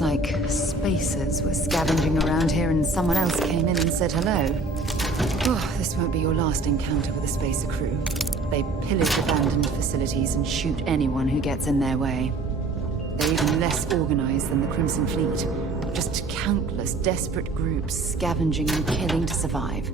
Looks like spacers were scavenging around here and someone else came in and said hello. Oh, this won't be your last encounter with a spacer crew. They pillage abandoned facilities and shoot anyone who gets in their way. They're even less organized than the Crimson Fleet. Just countless desperate groups scavenging and killing to survive.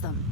them.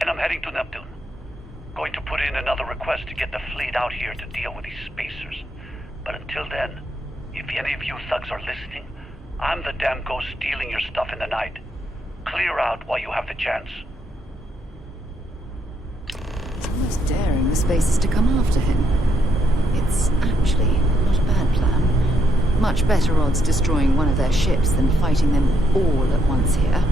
and I'm heading to Neptune. Going to put in another request to get the fleet out here to deal with these spacers. But until then, if any of you thugs are listening, I'm the damn ghost stealing your stuff in the night. Clear out while you have the chance. It's almost daring the spacers to come after him. It's actually not a bad plan. Much better odds destroying one of their ships than fighting them all at once here.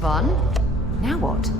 Fun? Now what?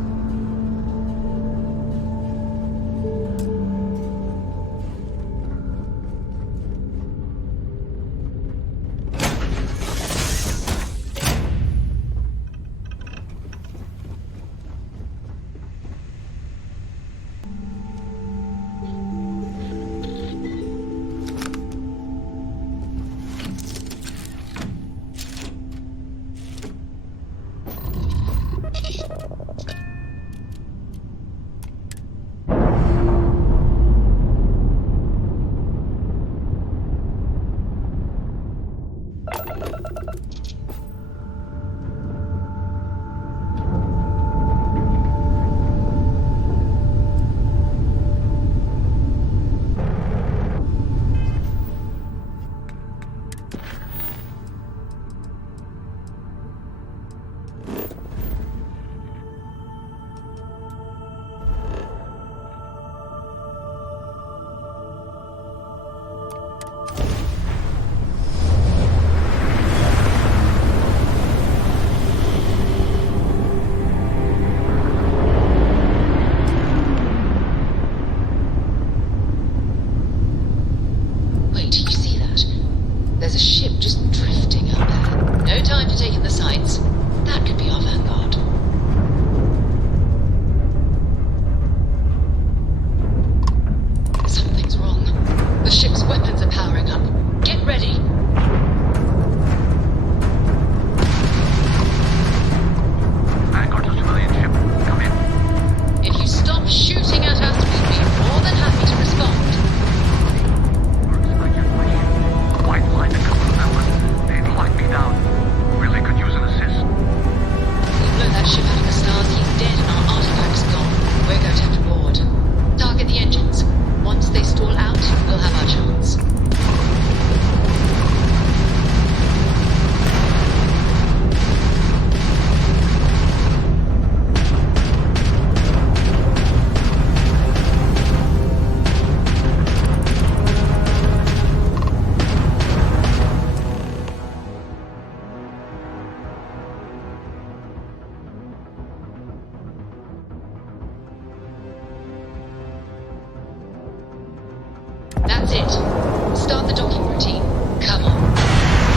That's it. Start the docking routine. Come on.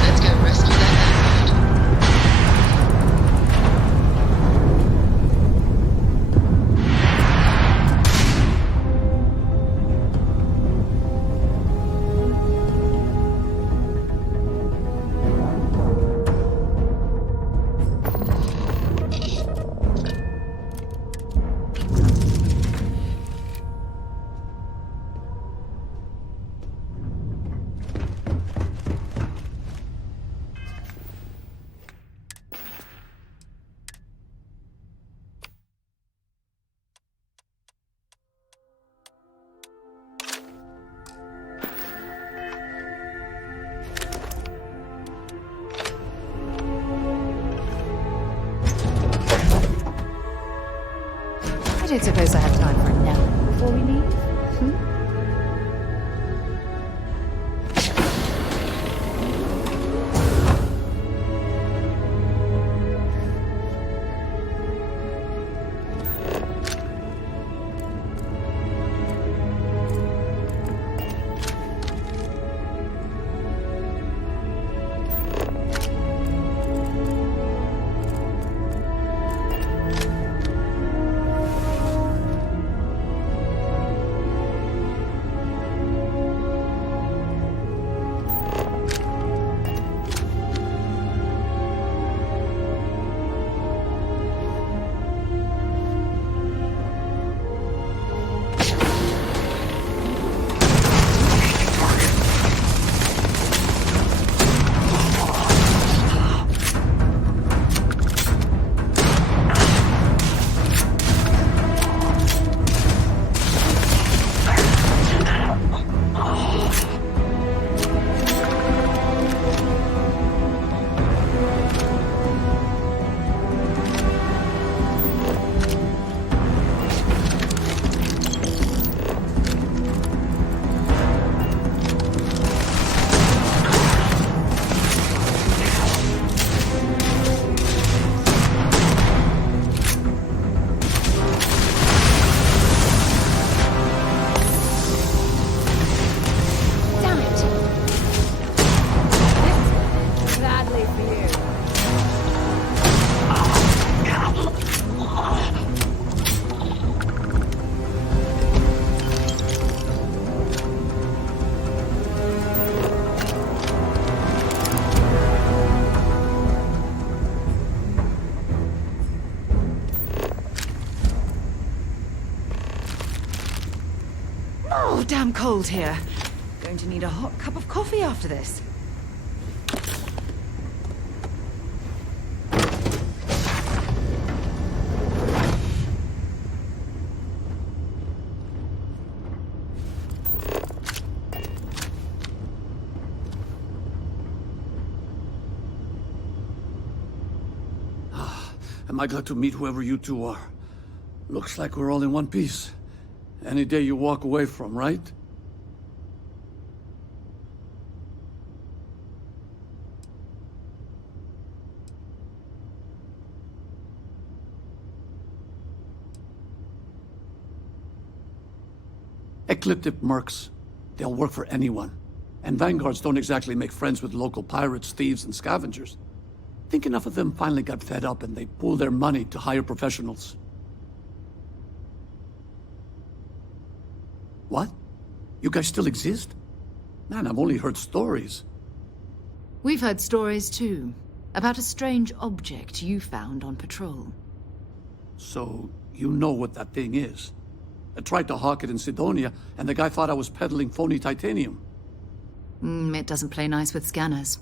Let's go rescue that Vanguard. I don't suppose I have time for a nap before before we leave? Oh, damn cold here. Going to need a hot cup of coffee after this. Am I glad to meet whoever you two are. Looks like we're all in one piece. Any day you walk away from, right? Ecliptic mercs. They'll work for anyone. And vanguards don't exactly make friends with local pirates, thieves, and scavengers. Think enough of them finally got fed up and they pooled their money to hire professionals. What? You guys still exist? Man, I've only heard stories. We've heard stories too, about a strange object you found on patrol. So, you know what that thing is? I tried to hawk it in Sidonia, and the guy thought I was peddling phony titanium. It doesn't play nice with scanners.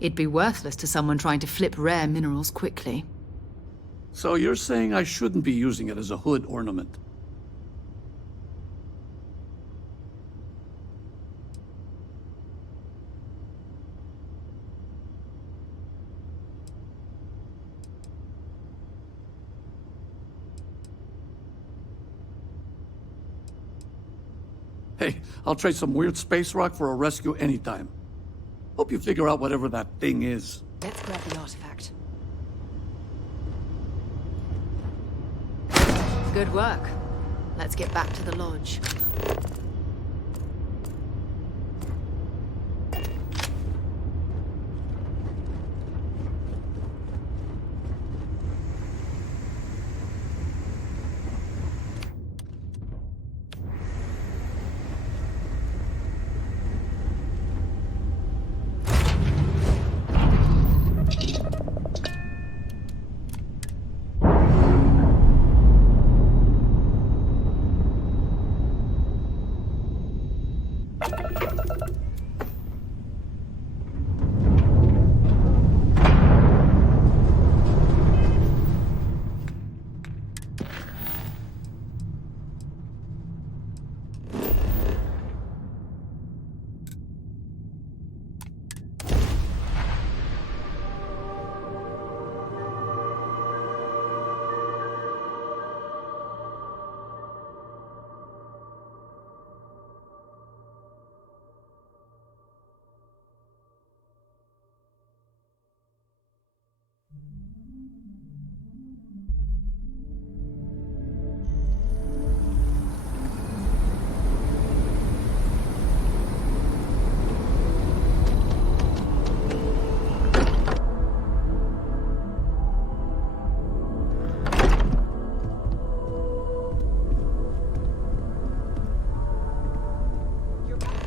It'd be worthless to someone trying to flip rare minerals quickly. So you're saying I shouldn't be using it as a hood ornament? Hey, I'll trade some weird space rock for a rescue anytime. Hope you figure out whatever that thing is. Let's grab the artifact. Good work. Let's get back to the lodge.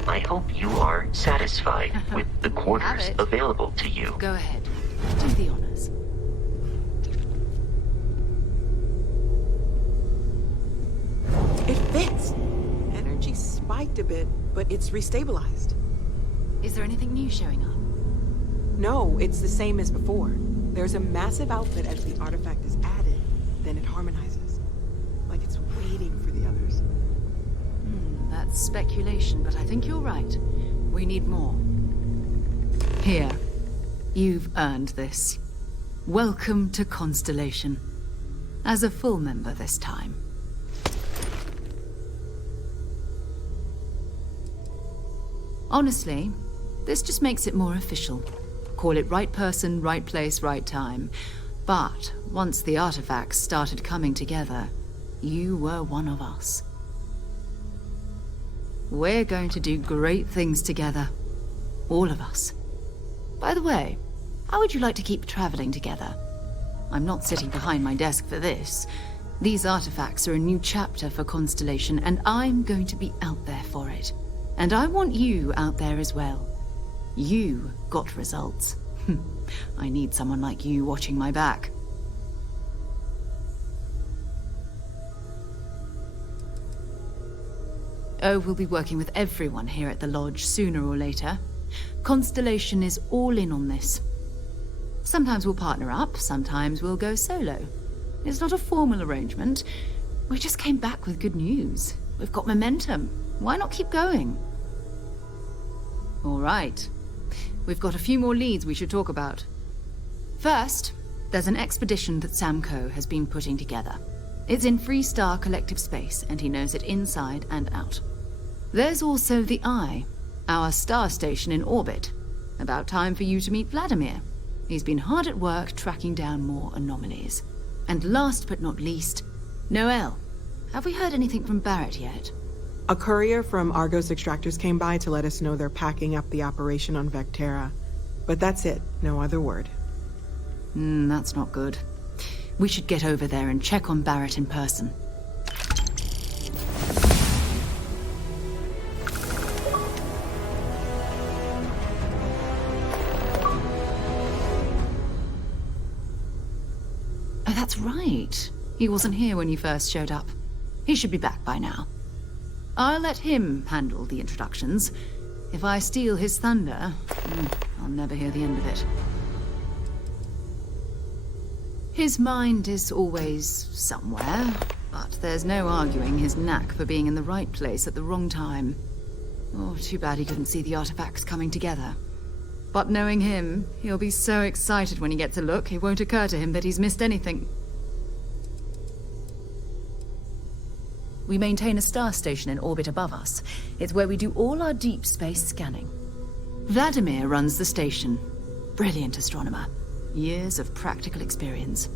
I hope you are satisfied with the quarters it. available to you. Go ahead. Do the honors. It fits. Energy spiked a bit, but it's restabilized. Is there anything new showing up? No, it's the same as before. There's a massive output as the artifact is added, then it harmonizes. Like it's waiting for the others. That's speculation, but I think you're right. We need more. Here. You've earned this. Welcome to Constellation. As a full member this time. Honestly, this just makes it more official. Call it right person, right place, right time. But once the artifacts started coming together, you were one of us. We're going to do great things together. All of us. By the way, how would you like to keep traveling together? I'm not sitting behind my desk for this. These artifacts are a new chapter for Constellation, and I'm going to be out there for it. And I want you out there as well. You got results. I need someone like you watching my back. Oh, we'll be working with everyone here at the Lodge sooner or later. Constellation is all in on this. Sometimes we'll partner up, sometimes we'll go solo. It's not a formal arrangement. We just came back with good news. We've got momentum. Why not keep going? All right. We've got a few more leads we should talk about. First, there's an expedition that Samco has been putting together. It's in Freestar Collective Space, and he knows it inside and out. There's also the Eye, our star station in orbit. About time for you to meet Vladimir. He's been hard at work tracking down more anomalies. And last but not least, Noel. Have we heard anything from Barrett yet? A courier from Argos Extractors came by to let us know they're packing up the operation on Vectera. But that's it, no other word. That's not good. We should get over there and check on Barrett in person. Oh, that's right. He wasn't here when you first showed up. He should be back by now. I'll let him handle the introductions. If I steal his thunder, I'll never hear the end of it. His mind is always somewhere, but there's no arguing his knack for being in the right place at the wrong time. Oh, too bad he couldn't see the artifacts coming together. But knowing him, he'll be so excited when he gets a look, it won't occur to him that he's missed anything. We maintain a star station in orbit above us. It's where we do all our deep space scanning. Vladimir runs the station. Brilliant astronomer. Years of practical experience.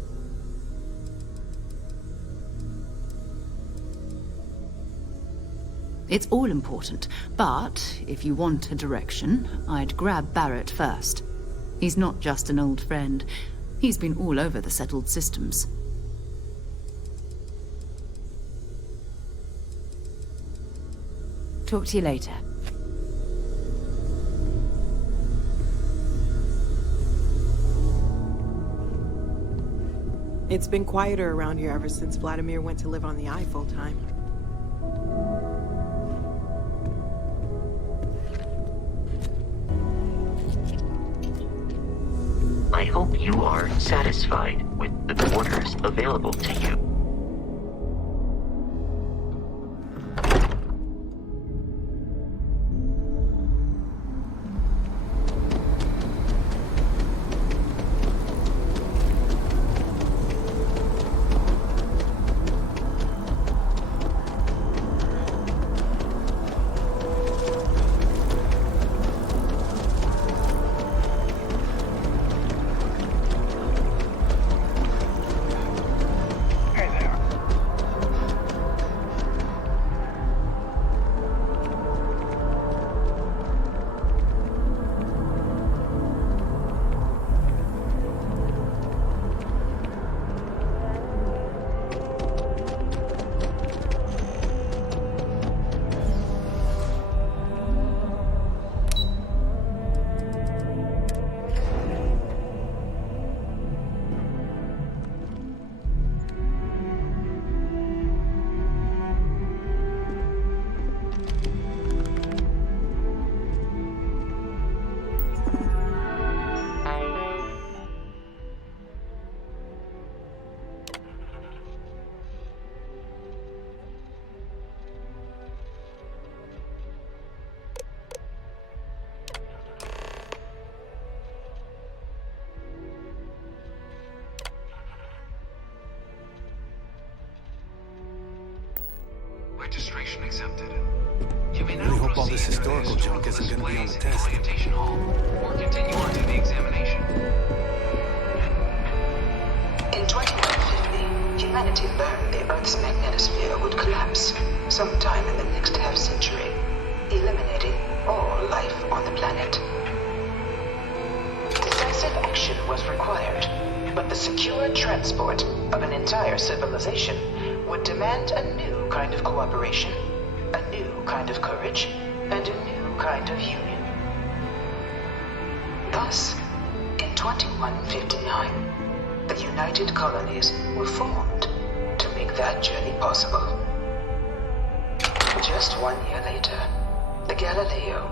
It's all important, but if you want a direction, I'd grab Barrett first. He's not just an old friend. He's been all over the settled systems. Talk to you later. It's been quieter around here ever since Vladimir went to live on the Eye full-time. I hope you are satisfied with the quarters available to you. exempted. You may I really now hope all this proceed to the historical junk isn't historical gonna be on the displays test. in orientation hall, or continue on to the examination. In 2150, humanity learned the Earth's magnetosphere would collapse sometime in the next half-century, eliminating all life on the planet. Decisive action was required, but the secure transport of an entire civilization would demand a new kind of cooperation, a new kind of courage, and a new kind of union. Thus, in 2159, the United Colonies were formed to make that journey possible. Just 1 year later, the Galileo,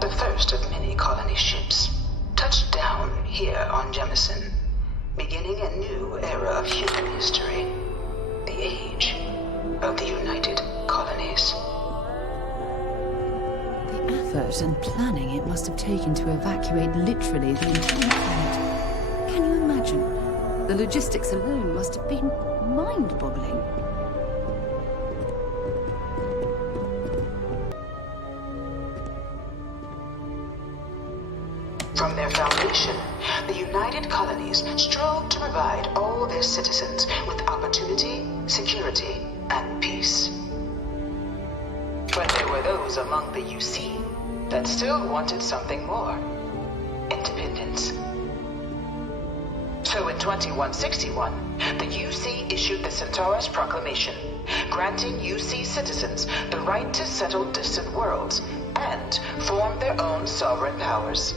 the first of many colony ships, touched down here on Jemison, beginning a new era of human history, the age of the United Colonies. The effort and planning it must have taken to evacuate literally the entire planet. Can you imagine? The logistics alone must have been mind-boggling. From their foundation, the United Colonies strove to provide all their citizens with opportunity, security, and peace. But there were those among the UC that still wanted something more: independence. So in 2161, the UC issued the Centaurus Proclamation, granting UC citizens the right to settle distant worlds and form their own sovereign powers.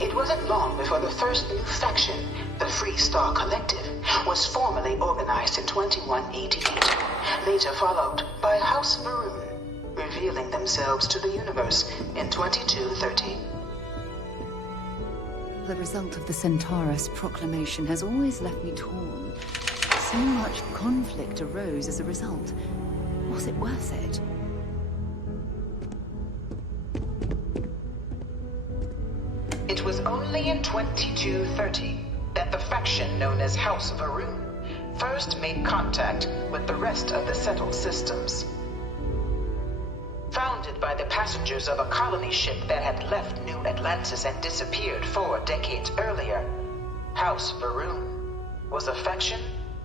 It wasn't long before the first new faction, the Free Star Collective, was formally organized in 2188, later followed by House Varun, revealing themselves to the universe in 2230. The result of the Centaurus Proclamation has always left me torn. So much conflict arose as a result. Was it worth it? It was only in 2230 that the faction known as House Varun first made contact with the rest of the settled systems. Founded by the passengers of a colony ship that had left New Atlantis and disappeared 4 decades earlier, House Varun was a faction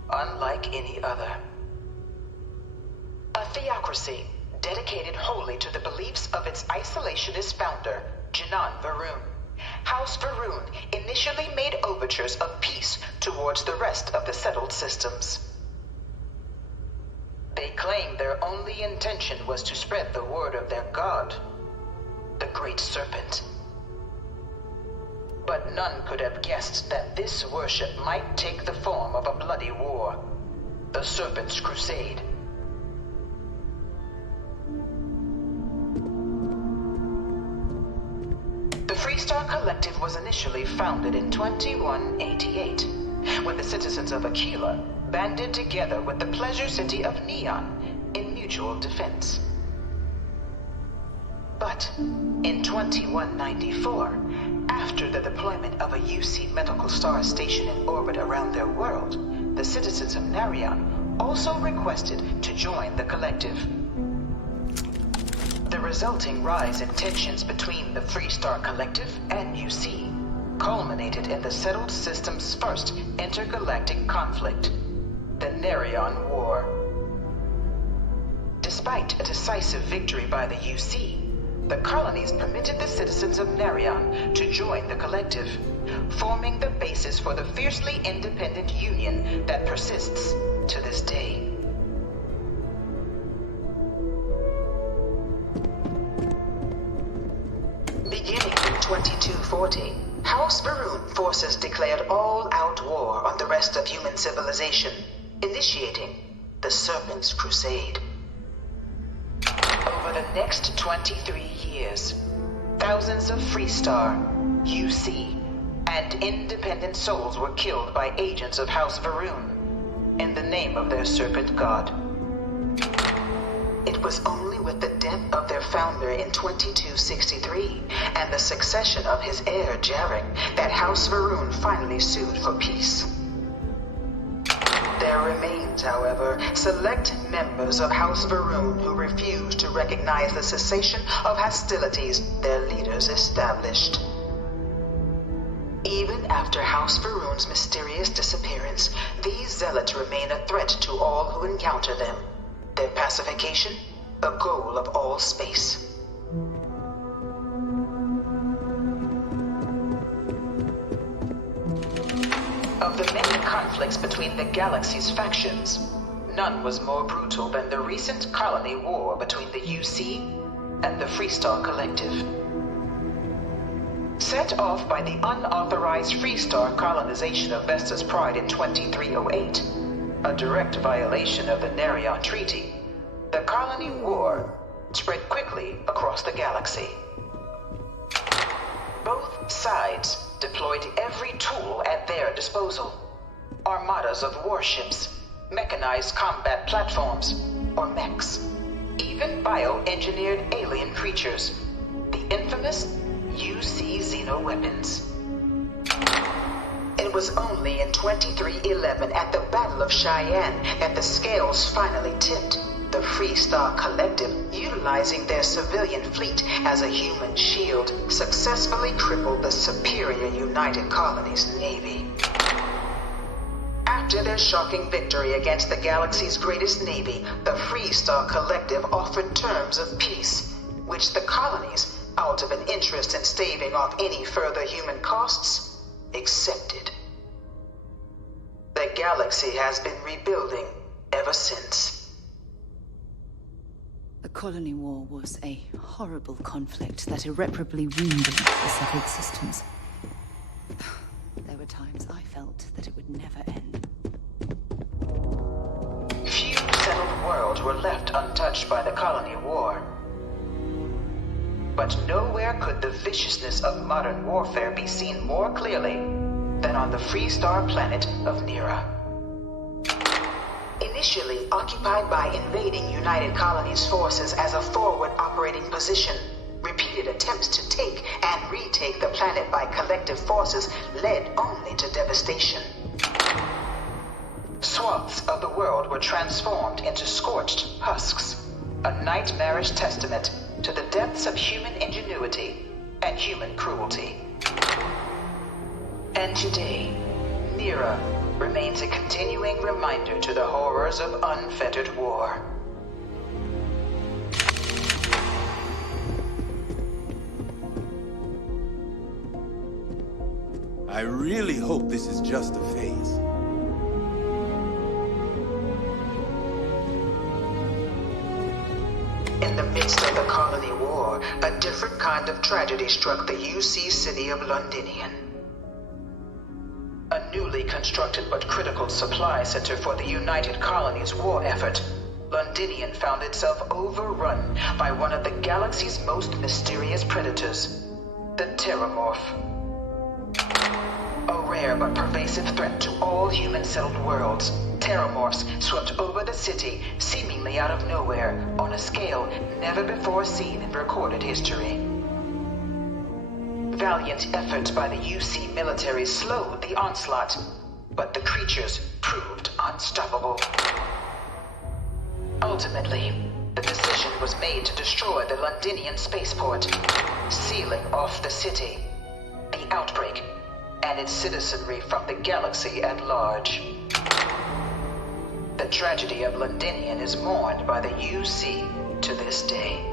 unlike any other. A theocracy dedicated wholly to the beliefs of its isolationist founder, Janan Varun. House Varun initially made overtures of peace towards the rest of the settled systems. They claimed their only intention was to spread the word of their god, the Great Serpent. But none could have guessed that this worship might take the form of a bloody war, the Serpent's Crusade. The Freestar Collective was initially founded in 2188, when the citizens of Aquila banded together with the pleasure city of Neon in mutual defense. But in 2194, after the deployment of a UC medical star station in orbit around their world, the citizens of Narion also requested to join the collective. The resulting rise in tensions between the Freestar Collective and UC culminated in the settled system's first intergalactic conflict, the Narion War. Despite a decisive victory by the UC, the colonies permitted the citizens of Narion to join the collective, forming the basis for the fiercely independent union that persists to this day. Beginning in 2240, House Varun forces declared all-out war on the rest of human civilization, initiating the Serpent's Crusade. Over the next 23 years, thousands of Freestar, UC, and independent souls were killed by agents of House Varun in the name of their serpent god. It was only with the death of their founder in 2263 and the succession of his heir, Jarek, that House Varun finally sued for peace. The There remains, however, select members of House Varun who refuse to recognize the cessation of hostilities their leaders established. Even after House Varun's mysterious disappearance, these zealots remain a threat to all who encounter them. Their pacification, a goal of all space. Of the many conflicts between the galaxy's factions, none was more brutal than the recent colony war between the UC and the Freestar Collective. Set off by the unauthorized Freestar colonization of Vesta's Pride in 2308, a direct violation of the Nerion Treaty, the colony war spread quickly across the galaxy. Both sides deployed every tool at their disposal. Armadas of warships, mechanized combat platforms, or mechs, even bioengineered alien creatures, the infamous UC xeno-weapons. It was only in 2311 at the Battle of Cheyenne that the scales finally tipped. The Freestar Collective, utilizing their civilian fleet as a human shield, successfully crippled the superior United Colonies Navy. After their shocking victory against the galaxy's greatest navy, the Freestar Collective offered terms of peace, which the colonies, out of an interest in staving off any further human costs, accepted. The galaxy has been rebuilding ever since. The colony war was a horrible conflict that irreparably wounded the settled systems. There were times I felt that it would never end. Few settled worlds were left untouched by the colony war. But nowhere could the viciousness of modern warfare be seen more clearly than on the Freestar planet of Nera. Initially occupied by invading United Colonies forces as a forward operating position, repeated attempts to take and retake the planet by collective forces led only to devastation. Swaths of the world were transformed into scorched husks, a nightmarish testament to the depths of human ingenuity and human cruelty. And today, Nera remains a continuing reminder to the horrors of unfettered war. I really hope this is just a phase. In the midst of the colony war, a different kind of tragedy struck the UC city of Londinian. A newly constructed but critical supply center for the United Colonies war effort, Londinian found itself overrun by one of the galaxy's most mysterious predators, the Terramorph. A rare but pervasive threat to all human-settled worlds, Terramorphs swept over the city, seemingly out of nowhere, on a scale never before seen in recorded history. Valiant efforts by the UC military slowed the onslaught, but the creatures proved unstoppable. Ultimately, the decision was made to destroy the Londinian spaceport, sealing off the city, the outbreak, and its citizenry from the galaxy at large. The tragedy of Londinian is mourned by the UC to this day.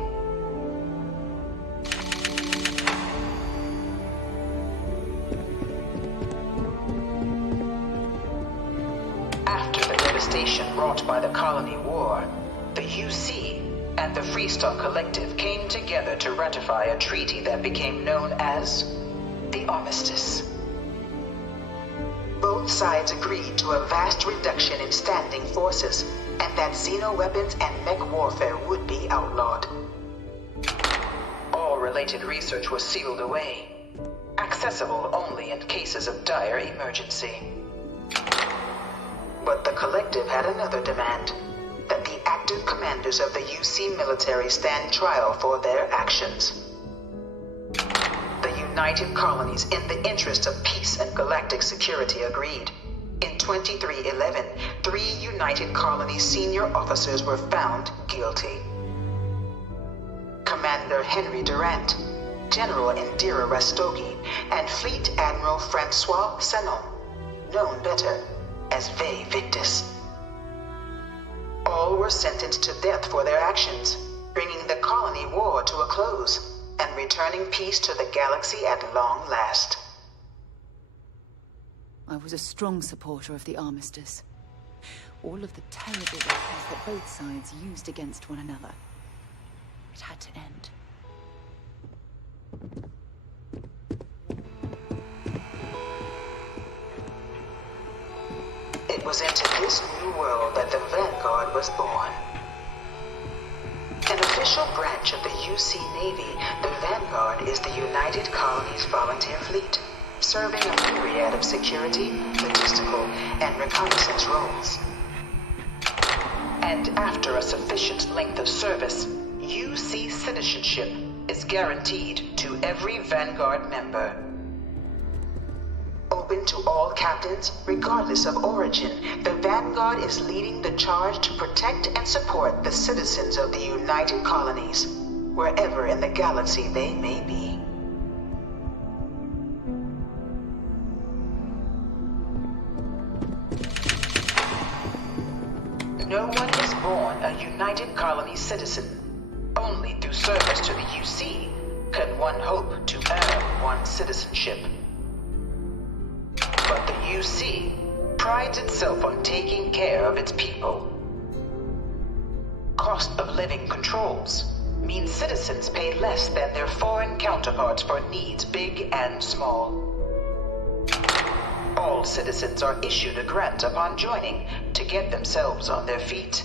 After the devastation wrought by the colony war, the UC and the Freestar Collective came together to ratify a treaty that became known as the Armistice. Both sides agreed to a vast reduction in standing forces, and that xeno-weapons and mech warfare would be outlawed. All related research was sealed away, accessible only in cases of dire emergency. But the Collective had another demand, that the active commanders of the UC military stand trial for their actions. The United Colonies, in the interest of peace and galactic security, agreed. In 2311, 3 United Colonies senior officers were found guilty. Commander Henry Durant, General Indira Rastogi, and Fleet Admiral Francois Sanon, known better as Ve Victus. All were sentenced to death for their actions, bringing the colony war to a close and returning peace to the galaxy at long last. I was a strong supporter of the armistice. All of the terrible weapons that both sides used against one another. It had to end. It was into this new world that the Vanguard was born. An official branch of the UC Navy, the Vanguard is the United Colonies Volunteer Fleet, serving a myriad of security, logistical, and reconnaissance roles. And after a sufficient length of service, UC citizenship is guaranteed to every Vanguard member. Open to all captains, regardless of origin, the Vanguard is leading the charge to protect and support the citizens of the United Colonies, wherever in the galaxy they may be. No one is born a United Colonies citizen. Only through service to the UC can one hope to earn one's citizenship. But the UC prides itself on taking care of its people. Cost of living controls mean citizens pay less than their foreign counterparts for needs big and small. All citizens are issued a grant upon joining to get themselves on their feet.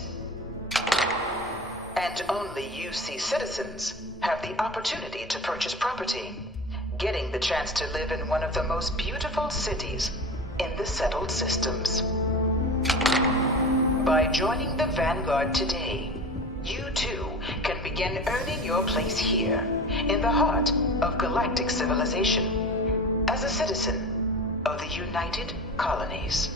And only UC citizens have the opportunity to purchase property, getting the chance to live in one of the most beautiful cities in the settled systems. By joining the Vanguard today, you too can begin earning your place here, in the heart of galactic civilization, as a citizen of the United Colonies.